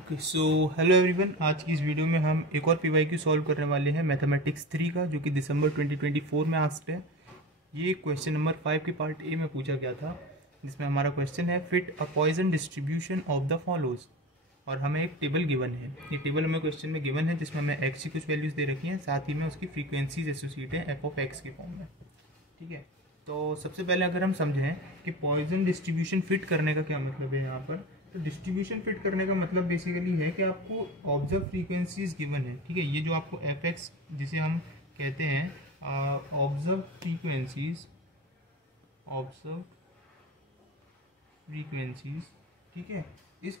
Okay so hello everyone, आज की इस वीडियो में हम एक और पीवाईक्यू सॉल्व करने वाले हैं मैथमेटिक्स 3 का, जो कि दिसंबर 2024 में आस्क्ड है। ये क्वेश्चन नंबर 5 के पार्ट ए में पूछा गया था, जिसमें हमारा क्वेश्चन है fit a Poisson distribution of the follows. और हमें एक टेबल गिवन है। ये टेबल हमें क्वेश्चन में गिवन है, जिसमें हमें एक्स की कुछ वैल्यूज़ दे रखी हैं, साथ ही में उसकी फ्रीक्वेंसीज एसोसिएट है एफ ऑफ एक्स के फॉर्म में। ठीक है, तो सबसे पहले अगर हम समझें कि पॉइजन डिस्ट्रीब्यूशन फिट करने का क्या मतलब है यहाँ पर, तो डिस्ट्रीब्यूशन फिट करने का मतलब बेसिकली है कि आपको ऑब्जर्व फ्रीक्वेंसीज गिवन है। ठीक है, ये जो आपको एफ एक्स जिसे हम कहते हैं ऑब्जर्व फ्रीक्वेंसीज, ठीक है, इस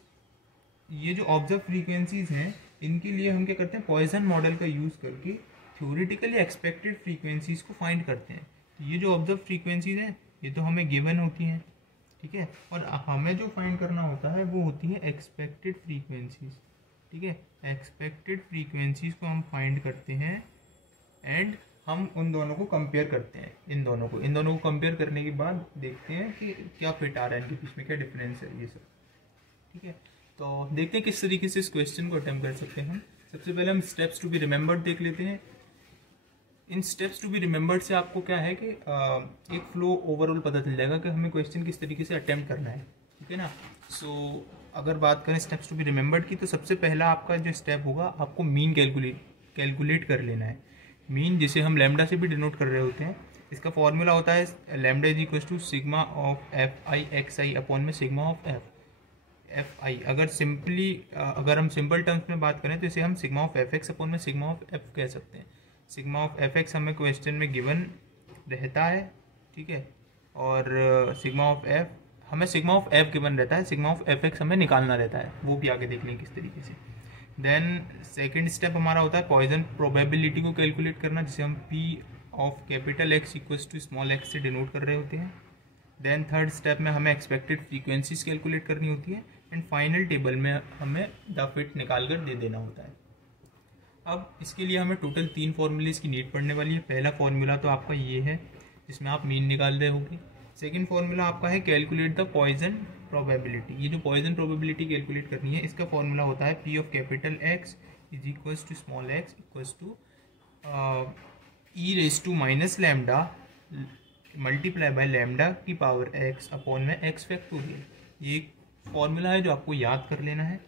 ये जो ऑब्जर्व फ्रीक्वेंसीज हैं, इनके लिए हम क्या करते हैं, पॉइजन मॉडल का यूज़ करके थ्योरेटिकली एक्सपेक्टेड फ्रीक्वेंसीज को फाइंड करते हैं। तो ये जो ऑब्जर्व फ्रीक्वेंसीज हैं, ये तो हमें गिवन होती हैं। ठीक है, और हमें जो फाइंड करना होता है वो होती है एक्सपेक्टेड फ्रीक्वेंसीज। ठीक है, एक्सपेक्टेड फ्रीक्वेंसीज को हम फाइंड करते हैं एंड हम उन दोनों को कंपेयर करते हैं। इन दोनों को कंपेयर करने के बाद देखते हैं कि क्या फिट आ रहा है, इनके बीच में क्या डिफरेंस है, ये सब। ठीक है, तो देखते हैं किस तरीके से इस क्वेश्चन को अटेम्प्ट कर सकते हैं हम। सबसे पहले हम स्टेप्स टू बी रिमेंबर्ड देख लेते हैं। इन स्टेप्स टू बी रिमेंबर्ड से आपको क्या है कि एक फ्लो ओवरऑल पता चल जाएगा कि हमें क्वेश्चन किस तरीके से अटेम्प्ट करना है। ठीक है ना। सो अगर बात करें स्टेप्स टू बी रिमेंबर्ड की, तो सबसे पहला आपका जो स्टेप होगा, आपको मीन कैलकुलेट कर लेना है। मीन जिसे हम लैम्डा से भी डिनोट कर रहे होते हैं, इसका फॉर्मूला होता है lambda is equal to sigma of F I X I upon में सिग्मा ऑफ एफ आई। अगर हम सिंपल टर्म्स में बात करें तो इसे हम sigma of F x upon में सिग्मा ऑफ एफ कह सकते हैं। सिग्मा ऑफ एफ एक्स हमें क्वेश्चन में गिवन रहता है। ठीक है, और सिग्मा ऑफ एफ हमें सिग्मा ऑफ एफ गिवन रहता है, सिग्मा ऑफ एफ एक्स हमें निकालना रहता है, वो भी आगे देख लें किस तरीके से। देन सेकेंड स्टेप हमारा होता है पॉइजन प्रोबेबिलिटी को कैलकुलेट करना, जिसे हम P of capital X equals to small X से डिनोट कर रहे होते हैं। देन थर्ड स्टेप में हमें एक्सपेक्टेड फ्रीक्वेंसीज कैलकुलेट करनी होती है एंड फाइनल टेबल में हमें द फिट निकाल कर दे देना होता है। अब इसके लिए हमें टोटल 3 फॉर्मूलेज की नीड पड़ने वाली है। पहला फॉर्मूला तो आपका ये है, जिसमें आप मीन निकाल रहे होगे। सेकंड फॉर्मूला आपका है कैलकुलेट द पॉइजन प्रोबेबिलिटी। ये जो पॉइजन प्रोबेबिलिटी कैलकुलेट करनी है, इसका फॉर्मूला होता है P of capital X is equals to small X equals to E raise to minus lambda multiply by lambda की पावर एक्स अपॉन में एक्स फैक्टोरियल। ये एक फॉर्मूला है जो आपको याद कर लेना है।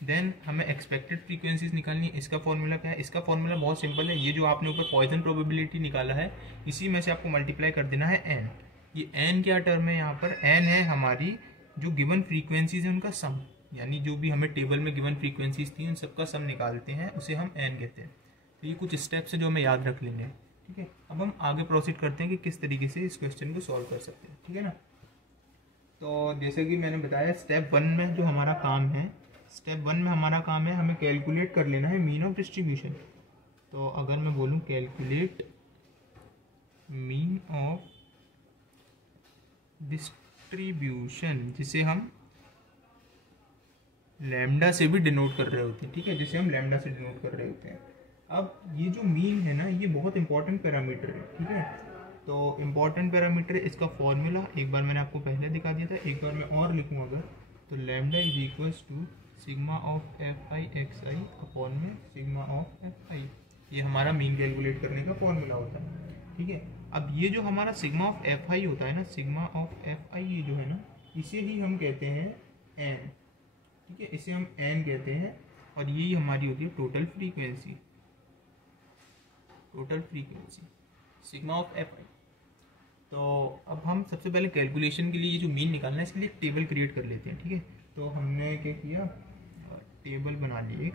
देन हमें एक्सपेक्टेड फ्रीक्वेंसीज निकालनी है। इसका फॉर्मूला क्या है? इसका फॉर्मूला बहुत सिंपल है। ये जो आपने ऊपर पॉइजन प्रोबेबिलिटी निकाला है, इसी में से आपको मल्टीप्लाई कर देना है एन। ये एन क्या टर्म है यहाँ पर? एन है हमारी जो गिवन फ्रीक्वेंसीज है उनका सम, यानी जो भी हमें टेबल में गिवन फ्रीक्वेंसीज थी उन सबका सम निकालते हैं, उसे हम एन कहते हैं। तो ये कुछ स्टेप्स है जो हमें याद रख लेंगे। ठीक है, अब हम आगे प्रोसीड करते हैं कि किस तरीके से इस क्वेश्चन को सॉल्व कर सकते हैं। ठीक है ना। तो जैसे कि मैंने बताया, स्टेप 1 में जो हमारा काम है, हमें कैलकुलेट कर लेना है मीन ऑफ डिस्ट्रीब्यूशन। तो अगर मैं बोलूँ कैलकुलेट मीन ऑफ डिस्ट्रीब्यूशन, जिसे हम लैम्डा से भी डिनोट कर रहे होते हैं। ठीक है, जिसे हम लैम्डा से डिनोट कर रहे होते हैं। अब ये जो मीन है ना, ये बहुत इंपॉर्टेंट पैरामीटर है। ठीक है, तो इम्पॉर्टेंट पैरामीटर है। इसका फॉर्मूला एक बार मैंने आपको पहले दिखा दिया था, एक बार मैं और लिखूँ अगर, तो lambda is equals to sigma of F I X I upon में सिग्मा ऑफ एफ आई। ये हमारा मीन कैलकुलेट करने का फॉर्मूला होता है। ठीक है, अब ये जो हमारा सिग्मा ऑफ एफ आई होता है ना, सिग्मा ऑफ एफ आई ये जो है ना, इसे ही हम कहते हैं एन। ठीक है, इसे हम एन कहते हैं, और यही हमारी होती है total frequency sigma of F आई। तो अब हम सबसे पहले कैलकुलेशन के लिए ये जो मीन निकालना है, इसके लिए एक टेबल क्रिएट कर लेते हैं। ठीक है, तो हमने क्या किया, टेबल बना ली।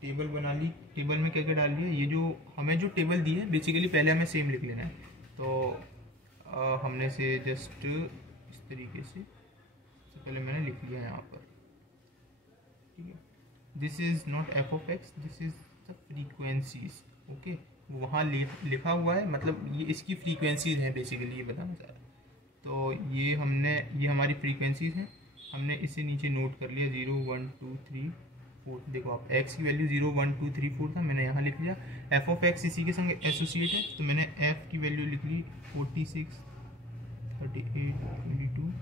टेबल में क्या क्या डाल दिया, ये जो हमें जो टेबल दी है, बेसिकली पहले हमें सेम लिख लेना है। तो हमने से जस्ट इस तरीके से पहले मैंने लिख लिया यहाँ पर। ठीक है, this is not F of x, this is the frequencies. Okay, वहाँ लिखा हुआ है, मतलब ये इसकी फ्रीक्वेंसीज हैं, बेसिकली ये बताना चाह रहा है। तो ये हमारी फ्रीक्वेंसीज हैं, हमने इसे नीचे नोट कर लिया 0 1 2 3 4। देखो आप एक्स की वैल्यू 0 1 2 3 4 था, मैंने यहाँ लिख लिया। एफ ऑफ एक्स इसी के संग एसोसिएट है, तो मैंने एफ की वैल्यू लिख ली 46 38 22।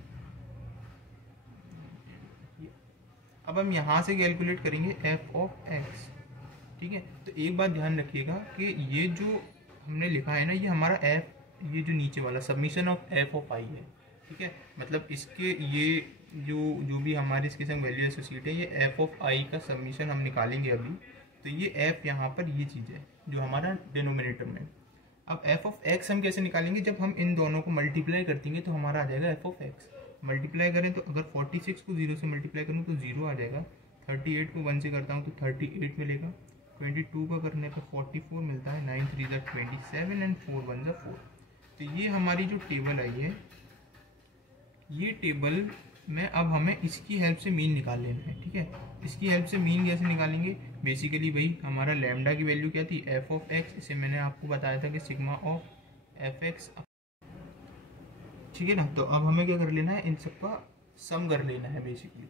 अब हम यहाँ से कैलकुलेट करेंगे एफ ऑफ एक्स, ठीक है। तो एक बात ध्यान रखिएगा कि ये जो हमने लिखा है ना, ये हमारा एफ, ये जो नीचे वाला सबमिशन ऑफ एफ ऑफ आई है, ठीक है। मतलब इसके ये जो भी हमारे इसके संग वैल्यू एसोसिएट है, ये एफ ऑफ आई का सबमिशन हम निकालेंगे अभी। तो ये एफ यहाँ पर ये चीज़ है जो हमारा डिनोमिनेटर में। अब एफ ऑफ एक्स हम कैसे निकालेंगे, जब हम इन दोनों को मल्टीप्लाई कर देंगे तो हमारा आ जाएगा एफ ऑफ एक्स। मल्टीप्लाई करें तो अगर 46 को 0 से मल्टीप्लाई करूँ तो 0 आ जाएगा, 38 को 1 से करता हूँ तो 38 मिलेगा, 22 का करने पर 44 मिलता है, 9 3 ज़ा 27 एंड 4 1 ज़ा 4। तो ये हमारी जो टेबल आई है, ये टेबल में अब हमें इसकी हेल्प से मीन निकाल लेना है, ठीक है। इसकी हेल्प से मीन कैसे निकालेंगे, बेसिकली भाई हमारा लैम्डा की वैल्यू क्या थी, एफ ऑफ एक्स, इसे मैंने आपको बताया था कि सिग्मा ऑफ एफ एक्स, ठीक है ना। तो अब हमें क्या कर लेना है, इन सबका सम कर लेना है बेसिकली,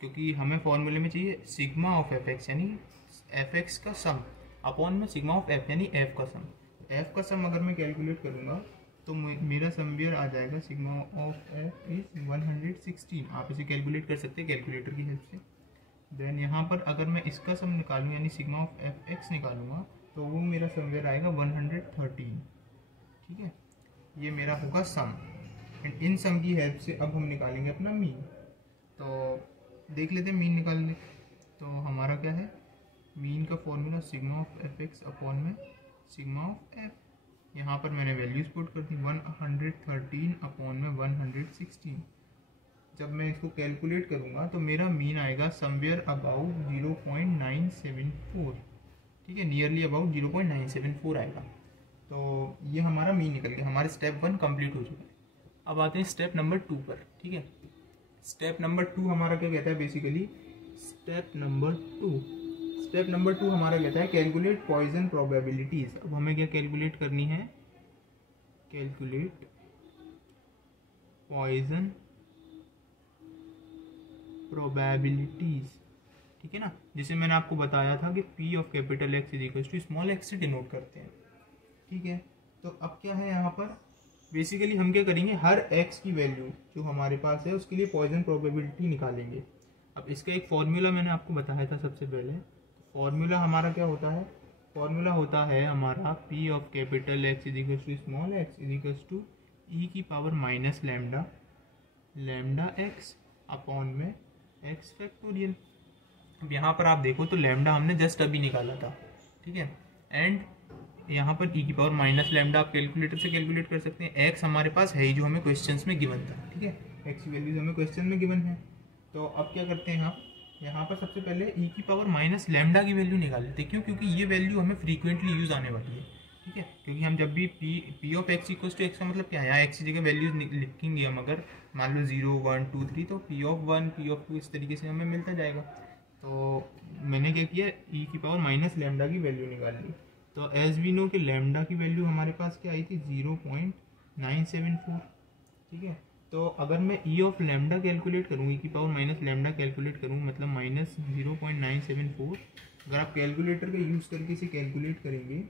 क्योंकि हमें फॉर्मूले में चाहिए सिग्मा ऑफ एफ एक्स यानी एफ एक्स का सम अपॉन में सिग्मा ऑफ एफ यानी एफ का सम। एफ का सम अगर मैं कैलकुलेट करूँगा तो मेरा समवेयर आ जाएगा सिग्मा ऑफ एफ इज 116। आप इसे कैलकुलेट कर सकते हैं कैलकुलेटर की हेल्प से। देन यहाँ पर अगर मैं इसका सम निकालूँ यानी सिग्मा ऑफ एफ एक्स निकालूंगा तो वो मेरा समवेयर आएगा 113, ठीक है। ये मेरा होगा सम, एंड इन सम की हेल्प से अब हम निकालेंगे अपना मीन। तो देख लेते हैं मीन निकालने। तो हमारा क्या है, मीन का formula sigma of F x upon में सिग्मा ऑफ एफ। यहाँ पर मैंने वैल्यूज पुट कर दी, 113 अपॉन में 116। जब मैं इसको कैलकुलेट करूँगा तो मेरा मीन आएगा समवेयर अबाउट 0.974, ठीक है, नियरली अबाउट 0.974 आएगा। तो ये हमारा मीन निकल गया, हमारे स्टेप 1 कंप्लीट हो चुका है। अब आते हैं स्टेप नंबर 2 पर, ठीक है। स्टेप नंबर 2 हमारा क्या कहता है, बेसिकली स्टेप नंबर 2 हमारा कहता है कैलकुलेट पॉइजन प्रोबेबिलिटीज। अब हमें क्या कैलकुलेट करनी है, कैलकुलेट पॉइजन प्रोबेबिलिटीज, ठीक है ना। जैसे मैंने आपको बताया था कि P of capital X is equal to small X से डिनोट करते हैं, ठीक है। तो अब क्या है यहाँ पर, बेसिकली हम क्या करेंगे, हर एक्स की वैल्यू जो हमारे पास है उसके लिए पॉइजन प्रोबेबिलिटी निकालेंगे। अब इसका एक फॉर्मूला मैंने आपको बताया था सबसे पहले। फॉर्मूला हमारा क्या होता है, फॉर्मूला होता है हमारा P of capital X is equal to small x is equal to e की power minus lambda, lambda x upon में एक्स फैक्टोरियल। अब यहाँ पर आप देखो तो लैम्डा हमने जस्ट अभी निकाला था, ठीक है, एंड यहाँ पर ई की पावर माइनस लैम्डा आप कैलकुलेटर से कैलकुलेट कर सकते हैं। एक्स हमारे पास है ही जो हमें क्वेश्चंस में गिवन था, ठीक है, एक्स की वैल्यूज हमें क्वेश्चन में गिवन है। तो अब क्या करते हैं हम, यहाँ पर सबसे पहले ई की पावर माइनस लैम्डा की वैल्यू निकाल लेते हैं। क्यों, क्योंकि ये वैल्यू हमें फ्रीक्वेंटली यूज आने वाली है, ठीक है। क्योंकि हम जब भी P of X equal to X का मतलब क्या है, यहाँ एक्स की जगह वैल्यूज लिखेंगे हम, अगर मान लो 0 1 2 3 तो पी ऑफ 1 पी ऑफ 2 इस तरीके से हमें मिलता जाएगा। तो मैंने क्या किया, ई की पावर माइनस लैम्डा की वैल्यू निकाल ली। तो एज वी नो कि लैम्डा की वैल्यू हमारे पास क्या आई थी, 0.974, ठीक है। तो अगर मैं ई ऑफ लैम्डा कैलकुलेट करूँ, ई की पावर माइनस लैम्डा कैलकुलेट करूँ, मतलब माइनस 0.974, अगर आप कैलकुलेटर का यूज़ करके इसे कैलकुलेट करेंगे,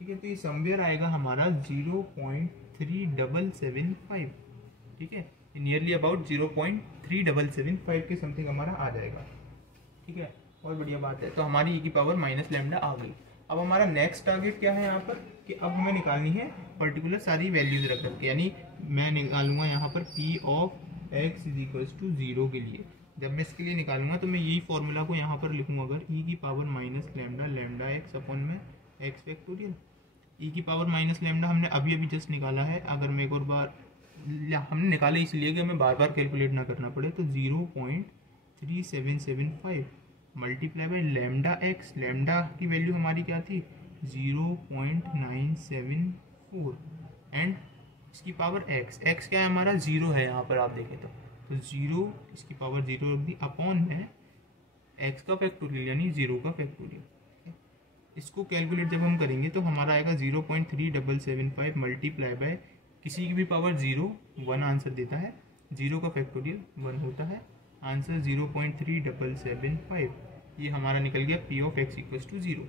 ठीक है, तो ये समवेयर आएगा हमारा 0.3775, ठीक है, नियरली अबाउट 0.3775 के समथिंग हमारा आ जाएगा, ठीक है। बहुत बढ़िया बात है। तो हमारी ई की पावर माइनस लैम्डा आ गई। अब हमारा नेक्स्ट टारगेट क्या है यहाँ पर, कि अब हमें निकालनी है पर्टिकुलर सारी वैल्यूज रख करके, यानी मैं निकालूंगा यहाँ पर P of X is equals to 0 के लिए। जब मैं इसके लिए निकालूंगा तो मैं यही फॉर्मूला को यहाँ पर लिखूंगा, अगर ई की power minus lambda lambda x upon में एक्स फैक्टोरियल। ई की पावर माइनस लैम्डा हमने अभी अभी जस्ट निकाला है, अगर मैं एक और बार, हमने निकाला इसलिए कि हमें बार बार कैलकुलेट ना करना पड़े, तो 0.3775 multiply by lambda x, lambda की वैल्यू हमारी क्या थी 0.974, एंड इसकी पावर एक्स, एक्स क्या है हमारा 0 है यहाँ पर आप देखें तो 0 इसकी पावर 0 रख दी अपॉन में एक्स का फैक्टोरियल यानी 0 का फैक्टोरियल। इसको कैलकुलेट जब हम करेंगे तो हमारा आएगा 0.3775 मल्टीप्लाई बाय किसी की भी पावर 0, 1 आंसर देता है, 0 का फैक्टोरियल 1 होता है, आंसर 0.3775। ये हमारा निकल गया P of X equals to 0।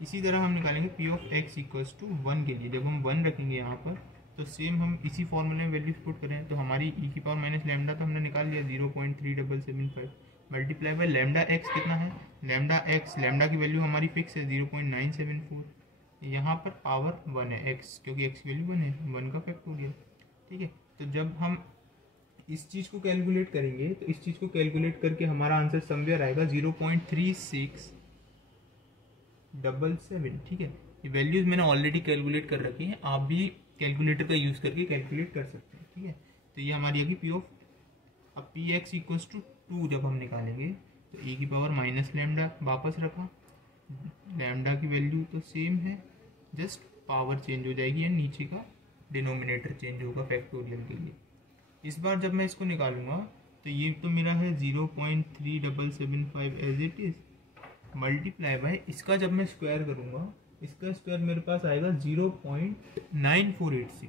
इसी तरह हम निकालेंगे P of X equals to 1 के लिए। जब हम 1 रखेंगे यहाँ पर तो सेम हम इसी फॉर्मूले में वैल्यूज पुट करें, तो हमारी ई की पावर माइनस लैम्डा तो हमने निकाल लिया 0.3775, मल्टीप्लाई बाय लैम्डा एक्स कितना है, लैम्डा एक्स, लैम्डा की वैल्यू हमारी फिक्स है 0.974, यहाँ पर पावर 1 है एक्स, क्योंकि एक्स की वैल्यू 1 है, 1 का फैक्टोरियल। ठीक है, तो जब हम इस चीज़ को कैलकुलेट करेंगे तो इस चीज़ को कैलकुलेट करके हमारा आंसर समवेयर आएगा 0.3677। ठीक है, ये वैल्यूज मैंने ऑलरेडी कैलकुलेट कर रखी हैं, आप भी कैलकुलेटर का यूज़ करके कैलकुलेट कर सकते हैं। ठीक है, तो ये हमारी आगे पी ऑफ, अब पी एक्स इक्वल्स टू 2 जब हम निकालेंगे तो ए की पावर माइनस लैम्डा वापस रखा, लैम्डा की वैल्यू तो सेम है, जस्ट पावर चेंज हो जाएगी एंड नीचे का डिनोमिनेटर चेंज होगा फैक्टोरियल के लिए। इस बार जब मैं इसको निकालूंगा तो ये तो मेरा है 0.3775 as it is, multiply by इसका जब मैं स्क्वायर करूँगा, इसका स्क्वायर मेरे पास आएगा 0.9486,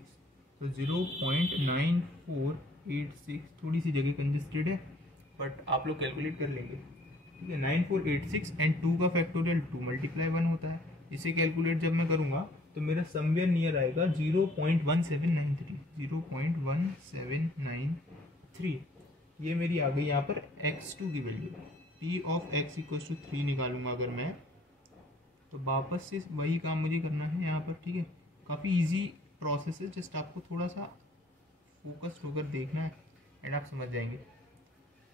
तो 0.9486 थोड़ी सी जगह कंजस्टेड है बट आप लोग कैलकुलेट कर लेंगे। ठीक है, 9486 एंड 2 का फैक्टोरियल 2 मल्टीप्लाई 1 होता है, इसे कैलकुलेट जब मैं करूँगा तो मेरा समवेयर नियर आएगा 0.1793, 0.1793। ये मेरी आ गई यहाँ पर x2 की value. p of x equals to 3 निकालूंगा अगर मैं, तो वापस से वही काम मुझे करना है यहाँ पर। ठीक है, काफ़ी इजी प्रोसेस है, जस्ट आपको थोड़ा सा फोकस्ड होकर देखना है एंड आप समझ जाएंगे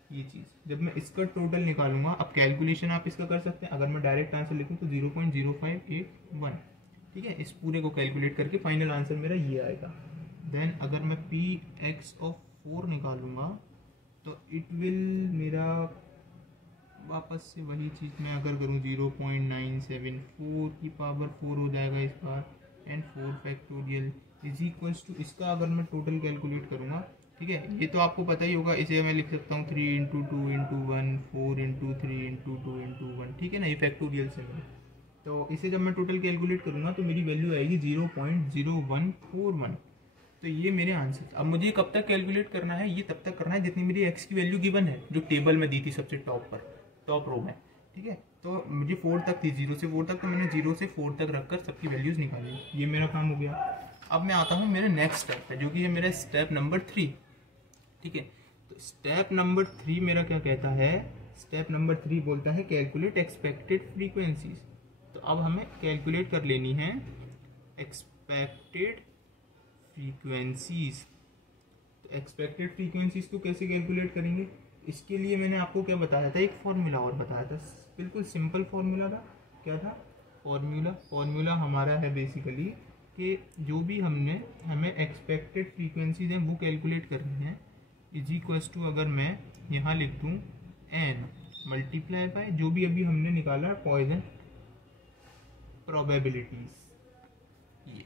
ये चीज़। जब मैं इसका टोटल निकालूंगा, अब कैलकुलेशन आप इसका कर सकते हैं, अगर मैं डायरेक्ट आंसर लिखूँ तो 0.0581। ठीक है, इस पूरे को कैलकुलेट करके फाइनल आंसर मेरा ये आएगा। देन अगर मैं पी एक्स ऑफ 4 निकालूंगा तो इट विल मेरा वापस से वही चीज़ मैं अगर करूँ 0.974 की पावर 4 हो जाएगा इस बार, and 4 factorial is equals to, इसका अगर मैं टोटल कैलकुलेट करूँगा, ठीक है, ये तो आपको पता ही होगा, इसे मैं लिख सकता हूँ 3 × 2 × 1, 4 × 3 × 2 × 1। ठीक है ना, ये फैक्टोरियल से है, तो इसे जब मैं टोटल कैलकुलेट करूँगा तो मेरी वैल्यू आएगी 0.0141। तो ये मेरे आंसर। अब मुझे कब तक कैलकुलेट करना है, ये तब तक करना है जितनी मेरी एक्स की वैल्यू गिवन है, जो टेबल में दी थी सबसे टॉप पर, टॉप रो में। ठीक है, तो मुझे 4 तक थी, 0 से 4 तक, तो मैंने 0 से 4 तक रखकर सबकी वैल्यूज़ निकाली। ये मेरा काम हो गया। अब मैं आता हूँ मेरे नेक्स्ट स्टेप पे, जो कि है मेरा स्टेप नंबर 3। ठीक है, तो स्टेप नंबर 3 मेरा क्या कहता है, स्टेप नंबर 3 बोलता है कैलकुलेट एक्सपेक्टेड फ्रीक्वेंसीज। तो अब हमें कैलकुलेट कर लेनी है एक्सपेक्टेड फ्रीक्वेंसीज। तो एक्सपेक्टेड फ्रीक्वेंसीज को कैसे कैलकुलेट करेंगे, इसके लिए मैंने आपको क्या बताया था, एक फॉर्मूला और बताया था, बिल्कुल सिंपल फॉर्मूला था। क्या था फॉर्मूला हमारा है बेसिकली कि जो भी हमें एक्सपेक्टेड फ्रीक्वेंसीज हैं वो कैलकुलेट करनी है, इज इक्वल्स टू, अगर मैं यहाँ लिख दूँ n मल्टीप्लाई बाय जो भी अभी हमने निकाला है पॉइसन प्रोबेबिलिटीज। ये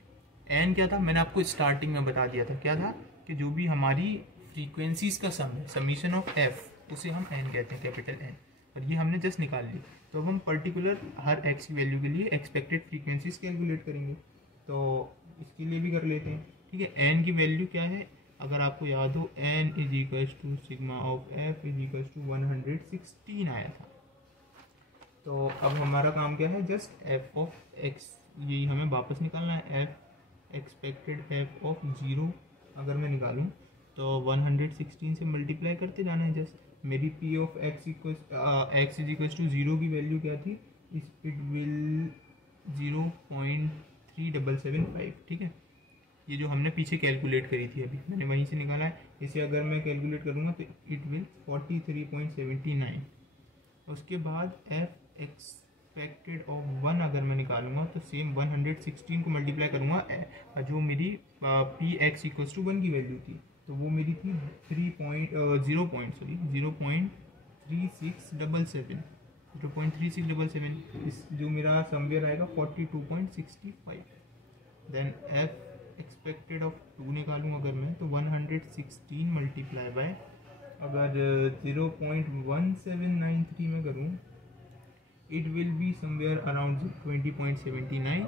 n क्या था, मैंने आपको स्टार्टिंग में बता दिया था, क्या था कि जो भी हमारी फ्रीक्वेंसीज का सम है, समीशन ऑफ f, उसे हम n कहते हैं, कैपिटल N, और ये हमने जस्ट निकाल ली। तो अब हम पर्टिकुलर हर x की वैल्यू के लिए एक्सपेक्टेड फ्रीक्वेंसीज कैलकुलेट करेंगे, तो इसके लिए भी कर लेते हैं। ठीक है, n की वैल्यू क्या है, अगर आपको याद हो, n is equals to sigma of f is equals to 116 आया था। तो अब हमारा काम क्या है, जस्ट f ऑफ x, यही हमें वापस निकालना है। f एक्सपेक्टेड f ऑफ 0 अगर मैं निकालूं तो 116 से मल्टीप्लाई करते जाना है। जस्ट मेरी p of x is equals to 0 की वैल्यू क्या थी, इट विल 0.3775। ठीक है, ये जो हमने पीछे कैलकुलेट करी थी अभी, मैंने वहीं से निकाला है। इसे अगर मैं कैलकुलेट करूँगा तो इट विल 43.79। उसके बाद f एक्सपेक्टेड ऑफ 1 अगर मैं निकालूंगा तो सेम 116 को मल्टीप्लाई करूँगा, जो मेरी पी एक्स इक्वल्स टू 1 की वैल्यू थी, तो वो मेरी थी 0.3677। इस जो मेरा समवेयर आएगा 42.65। देन f एक्सपेक्टेड ऑफ 2 निकालूँ अगर मैं, तो 116 मल्टीप्लाई बाय अगर 0.1793 में करूँ, it will be somewhere around 20.79।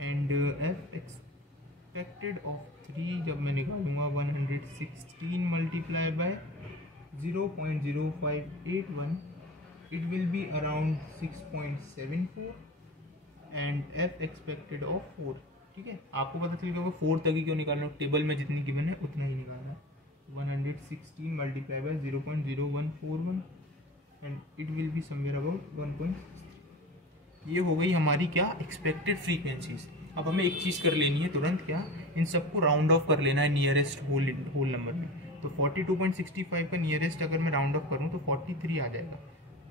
and f expected of 3 जब मैं निकालूंगा 116 multiply by 0.0581, it will be around 6.74। and f expected of 4। ठीक है, आपको पता चल गया 4 तक ही क्यों निकालना, टेबल में जितनी गिवन है उतना ही निकालना है। 116 multiply by 0.0141 and it will be somewhere about 1. ये हो गई हमारी क्या एक्सपेक्टेड फ्रीक्वेंसीज। अब हमें एक चीज़ कर लेनी है तुरंत, क्या इन सबको राउंड ऑफ कर लेना है नियरेस्ट होल नंबर में। तो 42.65 का नियरेस्ट अगर मैं राउंड ऑफ करूँ तो 43 आ जाएगा,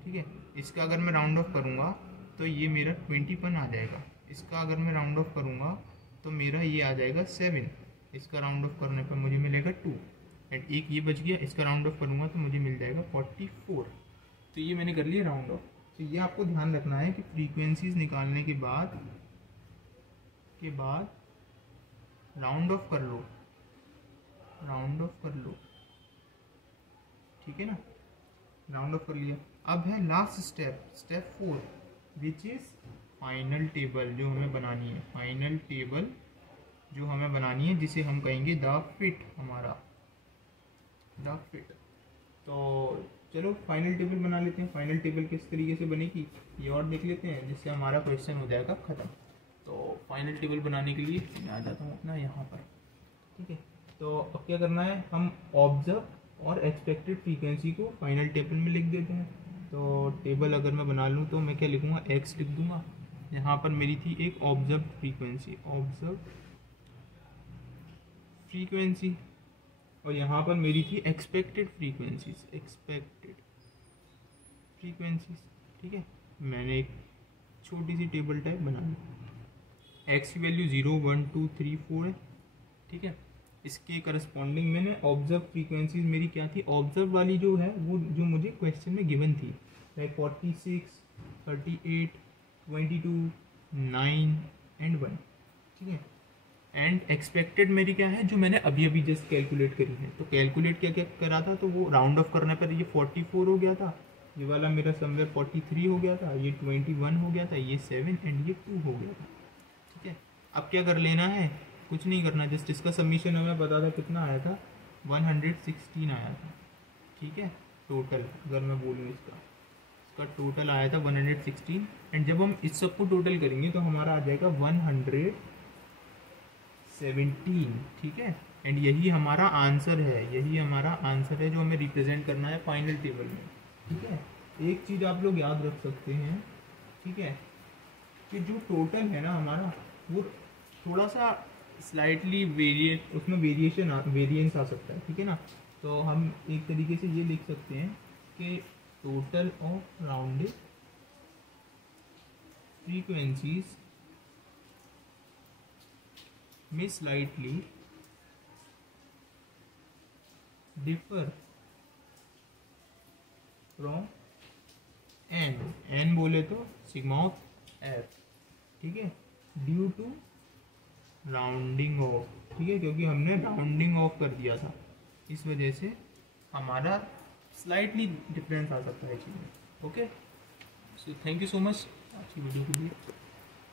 ठीक है। इसका अगर मैं राउंड ऑफ करूँगा तो ये मेरा 21 आ जाएगा। इसका अगर मैं राउंड ऑफ करूँगा तो मेरा ये आ जाएगा 7। इसका राउंड ऑफ करने पर मुझे मिलेगा 2 एंड एक ये बच गया, इसका राउंड ऑफ करूँगा तो मुझे मिल जाएगा 44। तो ये मैंने कर लिया राउंड ऑफ। तो ये आपको ध्यान रखना है कि फ्रीक्वेंसीज निकालने के बाद राउंड ऑफ कर लो, ठीक है ना। राउंड ऑफ कर लिया। अब है last step 4 which is final table जो हमें बनानी है। फाइनल टेबल जो हमें बनानी है जिसे हम कहेंगे द फिट, हमारा द फिट। तो चलो फाइनल टेबल बना लेते हैं। फाइनल टेबल किस तरीके से बनेगी ये और देख लेते हैं, जिससे हमारा क्वेश्चन हो जाएगा ख़त्म। तो फाइनल टेबल बनाने के लिए मैं आ जाता हूँ अपना यहाँ पर, ठीक है। तो अब क्या करना है, हम ऑब्जर्व और एक्सपेक्टेड फ्रीक्वेंसी को फाइनल टेबल में लिख देते हैं। तो टेबल अगर मैं बना लूँ तो मैं क्या लिखूँगा, एक्स लिख दूँगा। यहाँ पर मेरी थी एक ऑब्जर्व फ्रीक्वेंसी और यहाँ पर मेरी थी एक्सपेक्टेड फ्रीक्वेंसीज, ठीक है। मैंने एक छोटी सी टेबल टाइप बना ली। एक्स की वैल्यू 0, 1, 2, 3, 4 है, ठीक है। इसके करस्पॉन्डिंग मैंने ऑब्जर्व फ्रीक्वेंसीज मेरी क्या थी, ऑब्जर्व वाली जो है वो जो मुझे क्वेश्चन में गिवन थी, लाइक 46, 38, 22, 9 एंड 1, ठीक है। एंड एक्सपेक्टेड मेरी क्या है जो मैंने अभी अभी जस्ट कैलकुलेट करी है। तो कैलकुलेट क्या क्या करा था, तो वो राउंड ऑफ करने पर ये 44 हो गया था, ये वाला मेरा समवेयर 43 हो गया था, ये 21 हो गया था, ये 7 एंड ये 2 हो गया था, ठीक है। अब क्या कर लेना है, कुछ नहीं करना, जस्ट इसका सबमिशन हमें पता था कितना आया था, 116 आया था, ठीक है। टोटल अगर मैं बोलूँ इसका टोटल आया था 116 एंड जब हम इस सब को टोटल करेंगे तो हमारा आ जाएगा 117, ठीक है। एंड यही हमारा आंसर है, जो हमें रिप्रेजेंट करना है फाइनल टेबल में, ठीक है। एक चीज़ आप लोग याद रख सकते हैं, ठीक है, कि जो टोटल है ना हमारा वो थोड़ा सा स्लाइटली वेरिएंस आ सकता है, ठीक है ना। तो हम एक तरीके से ये लिख सकते हैं कि टोटल ऑफ राउंडेड फ्रीक्वेंसीज में स्लाइटली डिफर फ्रॉम एन बोले तो सिग्मा ऑफ एफ, ठीक है, ड्यू टू राउंडिंग ऑफ, ठीक है, क्योंकि हमने राउंडिंग ऑफ कर दिया था, इस वजह से हमारा स्लाइटली डिफरेंस आ सकता है चीज़ में। Okay, so thank you so much आज की वीडियो के लिए।